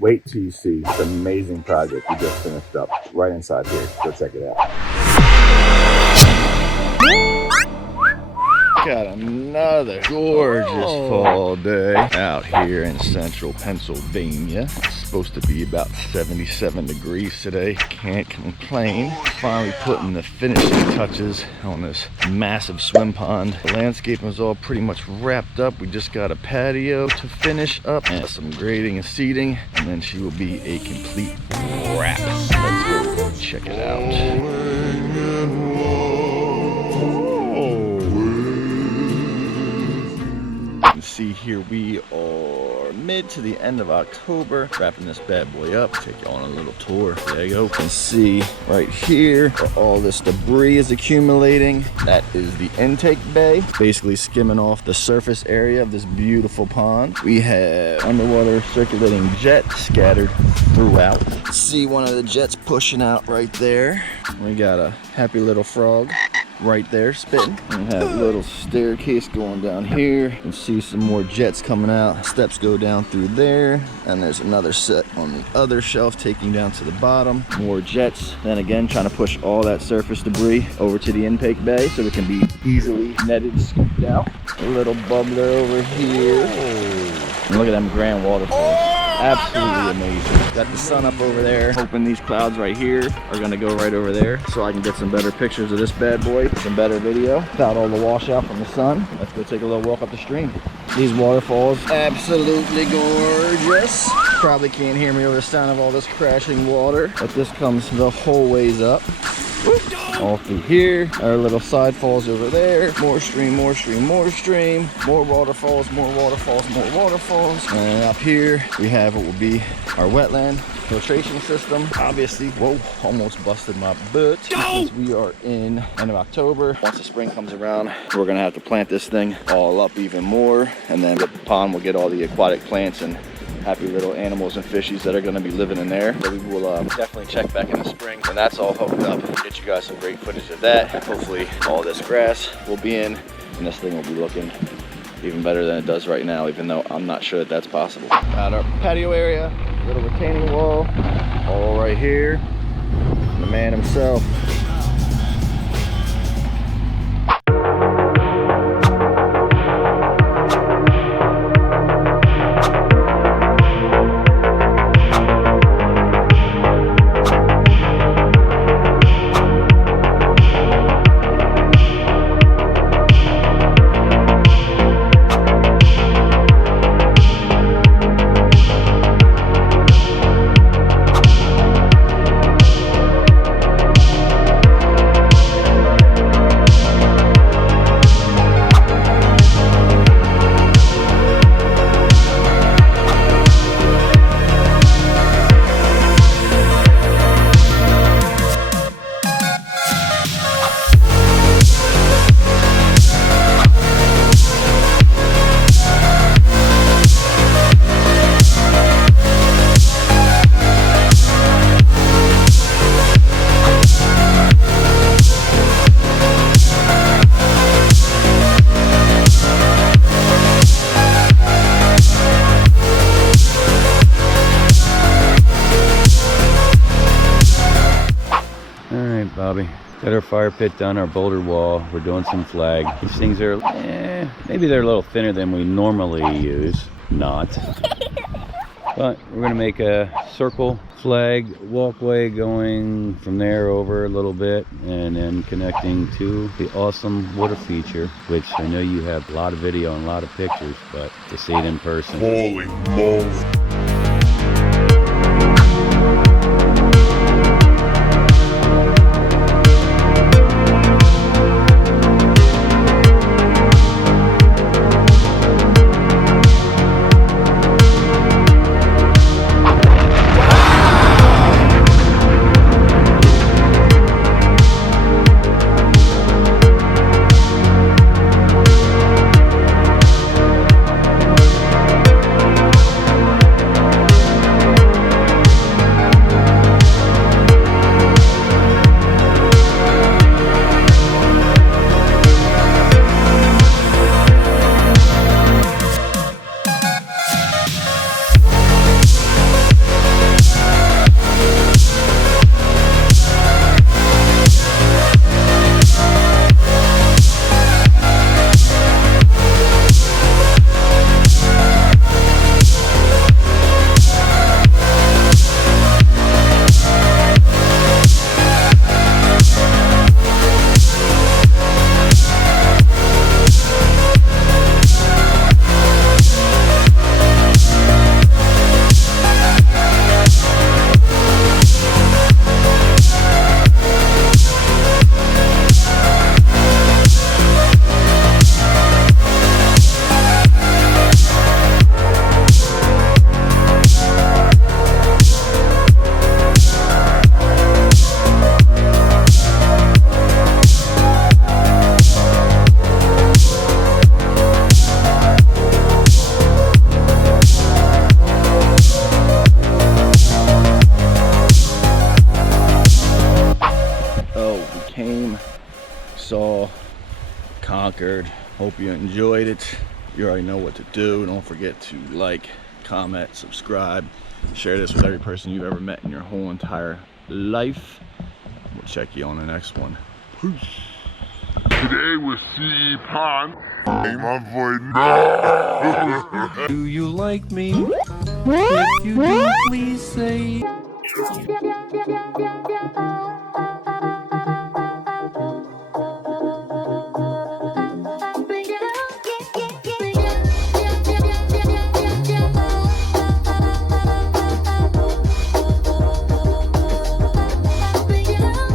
Wait till you see this amazing project we just finished up right inside here. Go check it out. Got another gorgeous fall day out here in central Pennsylvania. It's supposed to be about 77 degrees today. Can't complain. Finally putting the finishing touches on this massive swim pond. The landscape is all pretty much wrapped up. We just got a patio to finish up and some grading and seating, and then she will be a complete wrap. Let's go check it out. See here, we are mid to the end of October, wrapping this bad boy up. Take you on a little tour. There you go. You can see right here where all this debris is accumulating. That is the intake bay, basically skimming off the surface area of this beautiful pond. We have underwater circulating jets scattered throughout. See one of the jets pushing out right there. We got a happy little frog right there spitting. We have a little staircase going down here. You can see some more jets coming out. Steps go down through there, and there's another set on the other shelf taking down to the bottom. More jets, then again trying to push all that surface debris over to the intake bay so it can be easily netted, scooped out. A little bubbler over here. And look at them grand waterfalls. Absolutely amazing. Got the sun up over there. Hoping these clouds right here are gonna go right over there so I can get some better pictures of this bad boy, some better video without all the washout from the sun. Let's go take a little walk up the stream. These waterfalls, absolutely gorgeous. Probably can't hear me over the sound of all this crashing water, but this comes the whole ways up. All through here, our little side falls over there. More stream, more stream, more stream. More waterfalls, more waterfalls, more waterfalls. And up here, we have what will be our wetland filtration system. Obviously, whoa, almost busted my butt. Because we are in end of October. Once the spring comes around, we're gonna have to plant this thing all up even more. And then the pond will get all the aquatic plants and happy little animals and fishies that are going to be living in there. So we will definitely check back in the spring when that's all hooked up. Get you guys some great footage of that. Hopefully all this grass will be in and this thing will be looking even better than it does right now, even though I'm not sure that that's possible. Got our patio area, little retaining wall, all right here. The man himself. Bobby. Got our fire pit done, our boulder wall. We're doing some flag. These things are, maybe they're a little thinner than we normally use. Not. But we're gonna make a circle flag walkway going from there over a little bit and then connecting to the awesome water feature, which I know you have a lot of video and a lot of pictures, but to see it in person. Holy moly. conquered. Hope you enjoyed it. You already know what to do. Don't forget to like, comment, subscribe, share this with every person you've ever met in your whole entire life. We'll check you on the next one. Peace. Today with CE Pontz. My boy. Do you like me? If you do, please say.